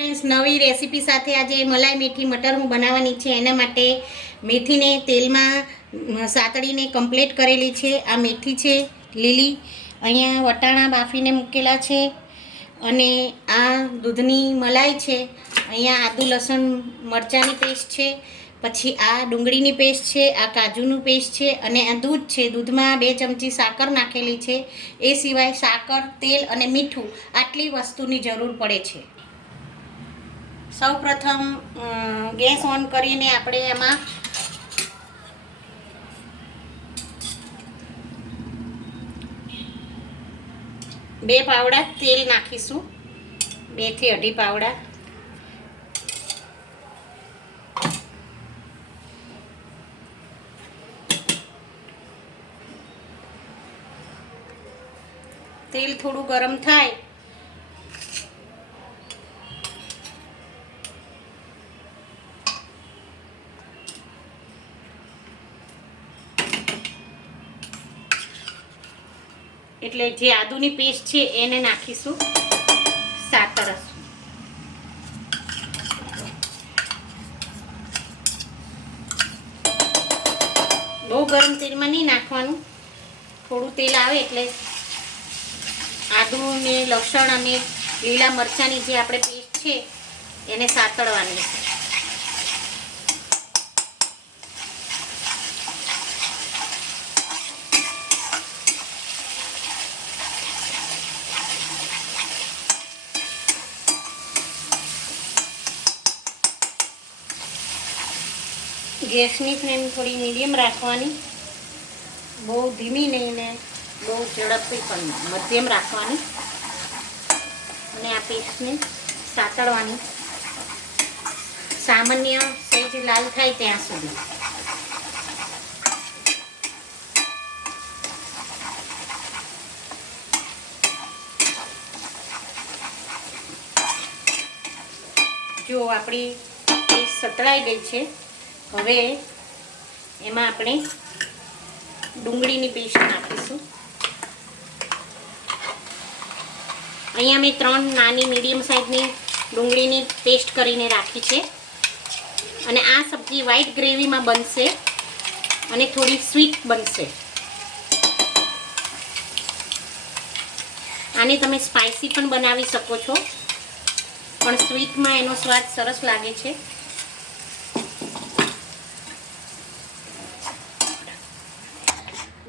નવી રેસીપી સાથે આજે મલાઈ મેથી મટર હું બનાવવાની છે। એના માટે મેથીને તેલમાં સાતળીને કમ્પ્લીટ કરેલી છે। આ મેથી છે લીલી, અહીંયા વટાણા બાફીને મૂકેલા છે અને આ દૂધની મલાઈ છે। અહીંયા આદુ લસણ મરચાંની પેસ્ટ છે, પછી આ ડુંગળીની પેસ્ટ છે, આ કાજુનું પેસ્ટ છે અને આ દૂધ છે। દૂધમાં 2 ચમચી સાકર નાખેલી છે। એ સિવાય સાકર, તેલ અને મીઠું આટલી વસ્તુની જરૂર પડે છે। સૌ પ્રથમ ગેસ ઓન કરીને આપણે એમાં બે પાવડા તેલ નાખીશું, 2 થી 2.5 પાવડા। તેલ થોડું ગરમ થાય એટલે જે આદુની પેસ્ટ છે એને નાખીશું, સાતરશું। બહુ ગરમ તેલમાં નહીં નાખવાનું, થોડું તેલ આવે એટલે આદુ ને લસણ અને લીલા મરચાંની જે આપણે પેસ્ટ છે એને સાતળવાની છે। ગેસની ફ્લેમ થોડી મીડિયમ રાખવાની, બહુ ધીમી નહીં ને બહુ ઝડપથી પણ મધ્યમ રાખવાની અને આ પેસ્ટને સાતળવાની સામાન્ય સહેજ લાલ થાય ત્યાં સુધી। જો આપણી પેસ્ટ સતળાઈ ગઈ છે, હવે એમાં આપણે ડુંગળીની પેસ્ટ નાખીશું। અહીંયા મેં 3 નાની મીડિયમ સાઇઝની ડુંગળીની પેસ્ટ કરીને રાખી છે અને આ સબ્જી વ્હાઈટ ગ્રેવીમાં બનશે અને થોડી સ્વીટ બનશે। આને તમે સ્પાઇસી પણ બનાવી શકો છો, પણ સ્વીટમાં એનો સ્વાદ સરસ લાગે છે।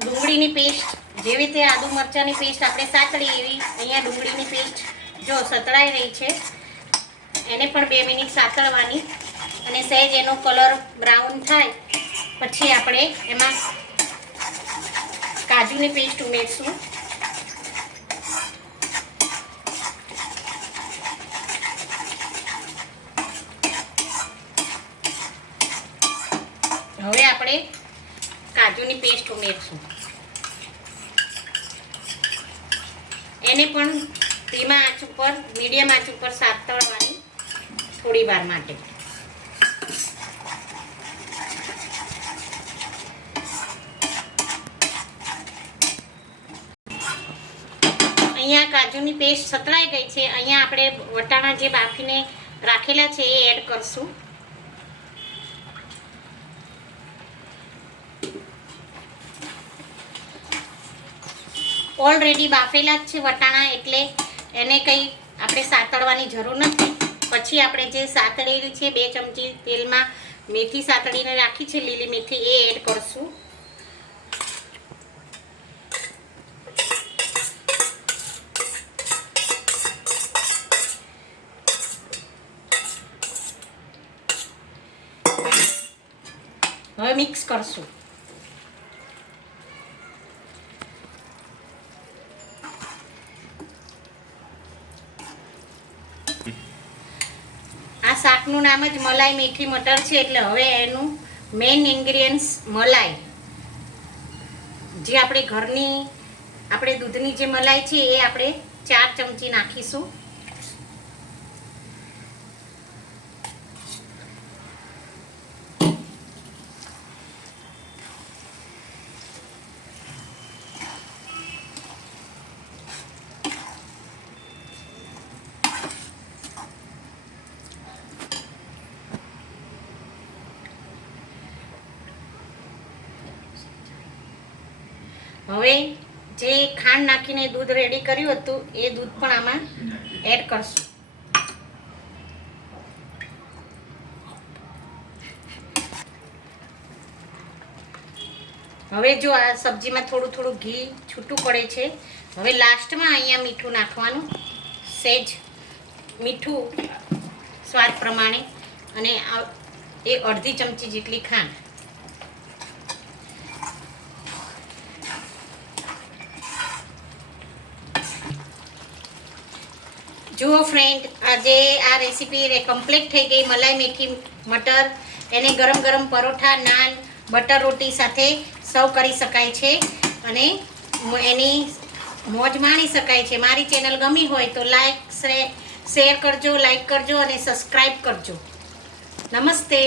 ડુંગળીની પેસ્ટ જેવી રીતે આદુ મરચાંની પેસ્ટ આપણે સાતળી એવી અહીંયા ડુંગળીની પેસ્ટ જો સતળાઈ રહી છે, એને પણ 2 મિનિટ સાતળવાની અને સહેજ એનો કલર બ્રાઉન થાય પછી આપણે એમાં કાજુની પેસ્ટ ઉમેરશું। હવે આપણે કાજુની પેસ્ટ ઉમેરશું, એને પણ ધીમા આંચ ઉપર મીડિયમ આંચ ઉપર સાતળવાની થોડી વાર માટે। અહીંયા કાજુની પેસ્ટ સતળાઈ ગઈ છે। અહીંયા આપણે વટાણા જે બાફીને રાખેલા છે એ એડ કરશું। ઓલરેડી બાફેલા જ છે વટાણા, એટલે એને કંઈ આપણે સાતળવાની જરૂર નથી। પછી આપણે જે સાતળેલી છે 2 ચમચી તેલમાં મેથી સાતળીને રાખી છે, લીલી મેથી, એ એડ કરશું। હવે મિક્સ કરશું। આ શાકનું નામ જ મલાઈ મેથી મટર છે, એટલે હવે એનું મેઇન ઇન્ગ્રેડિયન્ટ્સ મલાઈ, જે આપણે ઘરની આપણે દૂધની જે મલાઈ છે એ આપણે 4 ચમચી નાખીશું। હવે જે ખાંડ નાખીને દૂધ રેડી કર્યું હતું એ દૂધ પણ આમાં એડ કરશું. હવે જો આ સબ્જીમાં થોડું થોડું ઘી છૂટું પડે છે. હવે લાસ્ટમાં અહીંયા મીઠું નાખવાનું, સહેજ મીઠું સ્વાદ પ્રમાણે, અને એ અડધી ચમચી જેટલી ખાંડ. જુઓ ફ્રેન્ડ, આજે આ રેસીપી કમ્પ્લીટ થઈ ગઈ. મલાઈ મેથી મટર, એને ગરમ ગરમ પરોઠા, નાન, બટર રોટી સાથે સર્વ કરી શકાય છે અને એની મોજ માણી શકાય છે. મારી ચેનલ ગમી હોય તો લાઈક શેર કરજો, લાઈક કરજો અને સબસ્ક્રાઈબ કરજો. નમસ્તે.